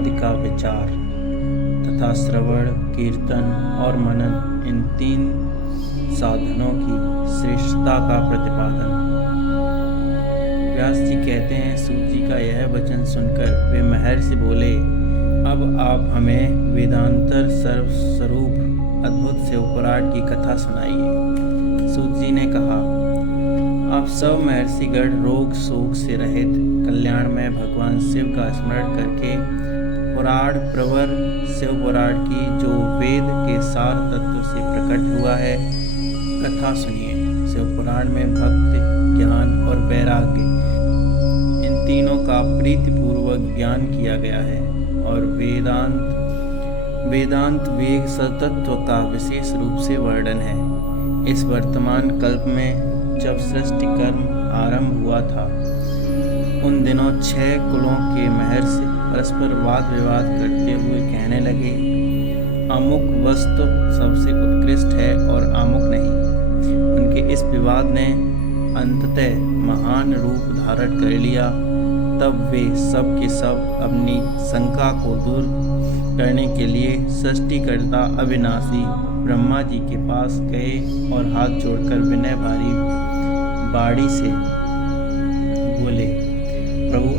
आदि का विचार तथा श्रवण, कीर्तन और मनन, इन 3 साधनों की श्रेष्ठता का प्रतिपादन। व्यास जी कहते हैं, सूत जी का यह वचन सुनकर वे महर्षि बोले, अब आप हमें वेदांतर सर्वस्वरूप अद्भुत शिवपुराण की कथा सुनाइए। सूत जी ने कहा, आप सब महर्षिगण रोग शोक से रहित कल्याणमय भगवान शिव का स्मरण करके पुराण प्रवर शिव पुराण की जो वेद के सार तत्व से प्रकट हुआ है कथा सुनिए। शिव पुराण में भक्ति, ज्ञान और वैराग्य, इन तीनों का प्रीतिपूर्वक ज्ञान किया गया है और वेदांत वेग सतत्व का विशेष रूप से वर्णन है। इस वर्तमान कल्प में जब सृष्टि कर्म आरंभ हुआ था, उन दिनों 6 कुलों के महर्षि परस्पर वाद विवाद करते हुए कहने लगे, अमुक वस्तु सबसे उत्कृष्ट है और अमुक नहीं। उनके इस विवाद ने अंततः महान रूप धारण कर लिया। तब वे सब के सब अपनी शंका को दूर करने के लिए सृष्टिकर्ता अविनाशी ब्रह्मा जी के पास गए और हाथ जोड़कर विनय भारी बाड़ी से बोले, प्रभु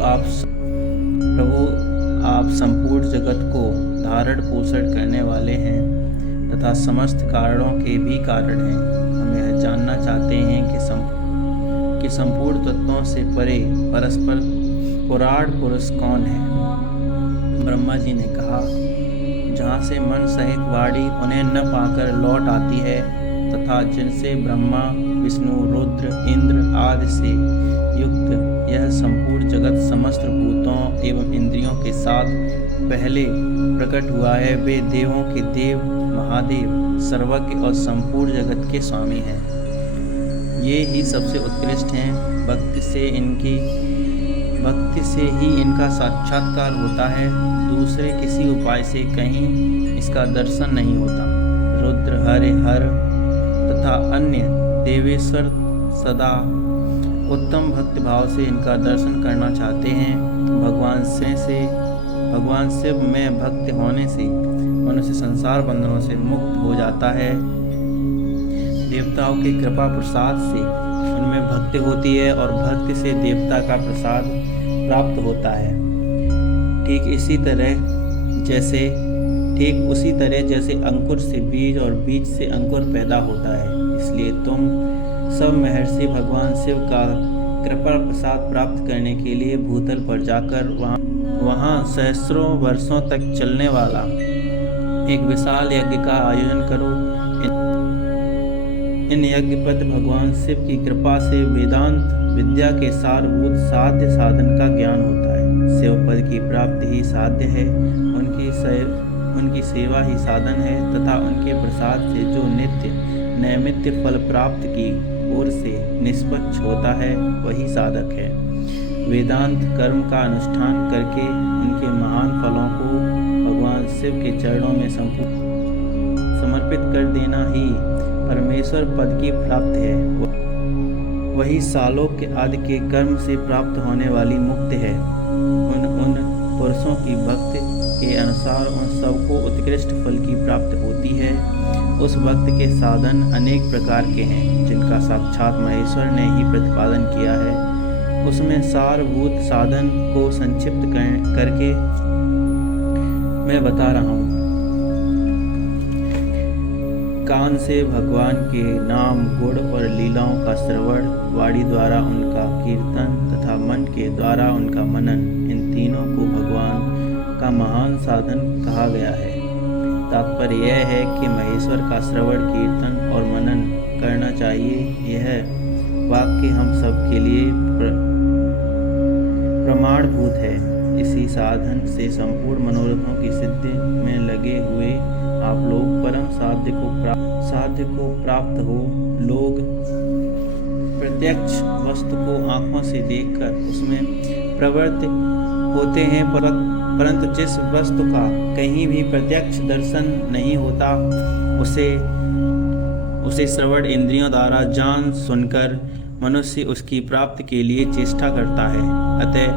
आप संपूर्ण जगत को धारण पोषण करने वाले हैं तथा समस्त कारणों के भी कारण हैं। हम यह जानना चाहते हैं कि संपूर्ण तत्वों से परे परस्पर पुराण पुरुष कौन है। ब्रह्मा जी ने कहा, जहाँ से मन सहित वाणी उन्हें न पाकर लौट आती है तथा जिनसे ब्रह्मा, विष्णु, रुद्र, इंद्र आदि से युक्त यह संपूर्ण जगत समस्त भूतों एवं इंद्रियों के साथ पहले प्रकट हुआ है, वे देवों के देव महादेव सर्वज्ञ और संपूर्ण जगत के स्वामी हैं। ये ही सबसे उत्कृष्ट हैं। भक्ति से ही इनका साक्षात्कार होता है, दूसरे किसी उपाय से कहीं इसका दर्शन नहीं होता। रुद्र, हर तथा अन्य देवेश्वर सदा उत्तम भक्ति भाव से इनका दर्शन करना चाहते हैं। भगवान शिव में भक्ति होने से मनुष्य संसार बंधनों से मुक्त हो जाता है। देवताओं की कृपा प्रसाद से उनमें भक्ति होती है और भक्ति से देवता का प्रसाद प्राप्त होता है। ठीक उसी तरह जैसे अंकुर से बीज और बीज से अंकुर पैदा होता है। इसलिए तुम सब महर्षि भगवान शिव का कृपा प्रसाद प्राप्त करने के लिए भूतल पर जाकर वहाँ सहस्रों वर्षों तक चलने वाला एक विशाल यज्ञ का आयोजन करो। इन यज्ञ पर भगवान शिव की कृपा से वेदांत विद्या के सारभूत साध्य साधन का ज्ञान होता है। शिव पद की प्राप्ति ही साध्य है, उनकी सेवा ही साधन है तथा उनके प्रसाद से जो नित्य नैमित्य फल प्राप्त की ओर से निष्पक्ष होता है वही साधक है। वेदांत कर्म का अनुष्ठान करके उनके महान फलों को भगवान शिव के चरणों में समर्पित कर देना ही परमेश्वर पद की प्राप्ति है। वही सालोक आदि के कर्म से प्राप्त होने वाली मुक्ति है। उन पुरुषों की भक्ति के अनुसार उन सबको उत्कृष्ट फल की प्राप्ति होती है। उस भक्ति के साधन अनेक प्रकार के हैं, जिनका साक्षात महेश्वर ने ही प्रतिपादन किया है। उसमें सारभूत साधन को संक्षिप्त करके मैं बता रहा हूँ। कान से भगवान के नाम, गुण और लीलाओं का श्रवण, वाणी द्वारा उनका कीर्तन तथा मन के द्वारा उनका मनन, इन तीनों को भगवान का महान साधन कहा गया है। तात्पर्य यह है कि महेश्वर का श्रवण, कीर्तन और मनन करना चाहिए। यह वाक्य हम सब के लिए प्रमाणभूत है। इसी साधन से संपूर्ण मनोरथों की सिद्धि में लगे हुए आप लोग परम साध्य को प्राप्त हो। लोग प्रत्यक्ष वस्तु को आंखों से देखकर उसमें प्रवृत्त होते हैं, परंतु जिस वस्तु का कहीं भी प्रत्यक्ष दर्शन नहीं होता उसे श्रवण इंद्रियों द्वारा जान सुनकर मनुष्य उसकी प्राप्ति के लिए चेष्टा करता है। अतः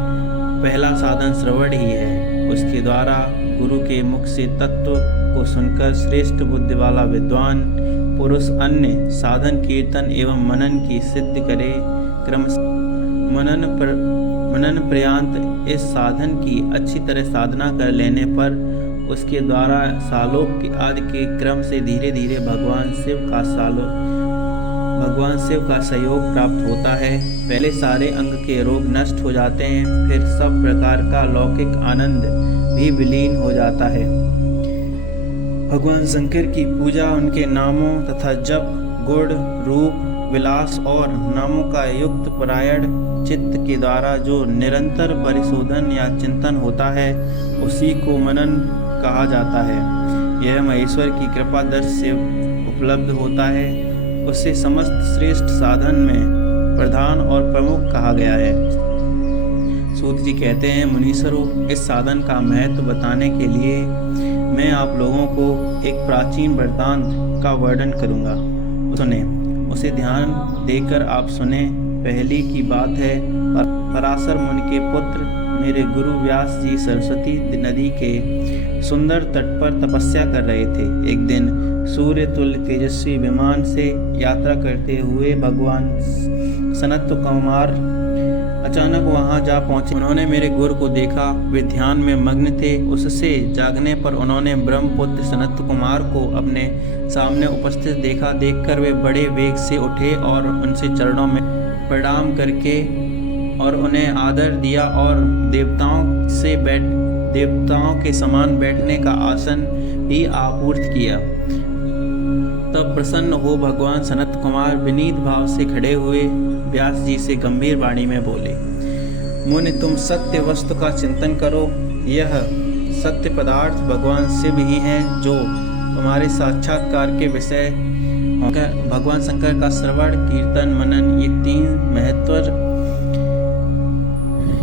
पहला साधन श्रवण ही है। उसके द्वारा गुरु के मुख से तत्व को सुनकर श्रेष्ठ बुद्धि वाला विद्वान पुरुष अन्य साधन कीर्तन एवं मनन की सिद्धि करे। क्रम मनन पर्यंत इस साधन की अच्छी तरह साधना कर लेने पर उसके द्वारा सालोक आदि के क्रम से धीरे धीरे भगवान शिव का सहयोग प्राप्त होता है। पहले सारे अंग के रोग नष्ट हो जाते हैं, फिर सब प्रकार का लौकिक आनंद भी विलीन हो जाता है। भगवान शंकर की पूजा उनके नामों तथा जप, गुण, रूप, विलास और नामों का युक्त परायण चित्त के द्वारा जो निरंतर परिशोधन या चिंतन होता है उसी को मनन कहा जाता है। यह महेश्वर की कृपा दर्श से उपलब्ध होता है। उसे समस्त श्रेष्ठ साधन में प्रधान और प्रमुख कहा गया है। सूत जी कहते हैं, मुनीश्वरों, इस साधन का महत्व बताने के लिए मैं आप लोगों को एक प्राचीन वृत्तांत का वर्णन करूंगा। सुने, उसे ध्यान देकर आप सुने। पहली की बात है, पराशर मुनि के पुत्र मेरे गुरु व्यास जी सरस्वती नदी के सुंदर तट पर तपस्या कर रहे थे। एक दिन सूर्य तुल्य तेजस्वी विमान से यात्रा करते हुए भगवान सनत कुमार अचानक वहां जा पहुंचे। उन्होंने मेरे गुरु को देखा, वे ध्यान में मग्न थे। उससे जागने पर उन्होंने ब्रह्मपुत्र सनत कुमार को अपने सामने उपस्थित देखा। देखकर वे बड़े वेग से उठे और उनसे चरणों में प्रणाम करके और उन्हें आदर दिया और देवताओं के समान बैठने का आसन भी आपूर्त किया। तब प्रसन्न हो भगवान सनत कुमार विनीत भाव से खड़े हुए व्यास जी से गंभीर वाणी में बोले, मुनि, तुम सत्य वस्तु का चिंतन करो। यह सत्य पदार्थ भगवान शिव ही हैं जो तुम्हारे साक्षात्कार के विषय। भगवान शंकर का श्रवण, कीर्तन, मनन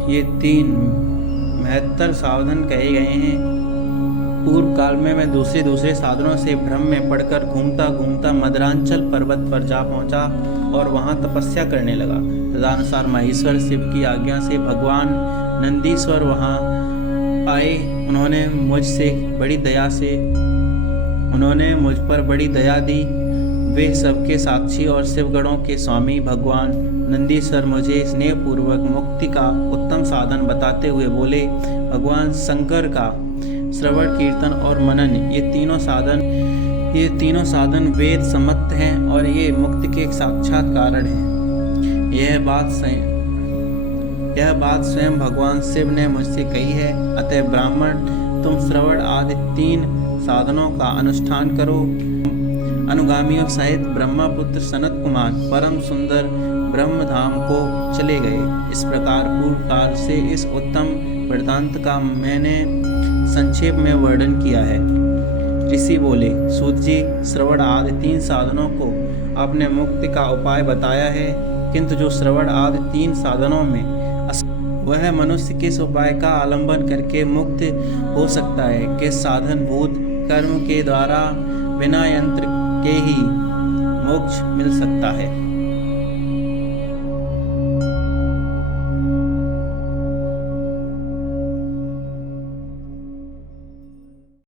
ये तीन महत्तर साधन कहे गए हैं। पूर्व काल में मैं दूसरे साधनों से भ्रम में पड़कर घूमता मदरांचल पर्वत पर जा पहुंचा और वहां तपस्या करने लगा। तदनुसार महेश्वर शिव की आज्ञा से भगवान नंदीश्वर वहां आए। उन्होंने मुझ पर बड़ी दया दी। वे सबके साक्षी और शिवगणों के स्वामी भगवान नंदीश्वर मुझे स्नेहपूर्वक मुक्ति का उत्तम साधन बताते हुए बोले, भगवान शंकर का श्रवण, कीर्तन और मनन ये तीनों साधन वेद सम्मत हैं और ये मुक्ति के साक्षात कारण हैं। यह बात स्वयं भगवान शिव ने मुझसे कही है। अतः ब्राह्मण, तुम श्रवण आदि 3 साधनों का अनुष्ठान करो। अनुगामियों सहित ब्रह्मपुत्र सनत कुमार परम सुंदर ब्रह्मधाम को चले गए। इस प्रकार पूर्व काल से इस उत्तम वृत्तांत का मैंने संक्षेप में वर्णन किया है। ऋषि बोले, सूत जी, श्रवण आदि 3 साधनों को आपने मुक्ति का उपाय बताया है, किंतु जो श्रवण आदि 3 साधनों में वह मनुष्य किस उपाय का आलंबन करके मुक्त हो सकता है? किस साधन भूत कर्म के द्वारा बिना यंत्र के ही मोक्ष मिल सकता है?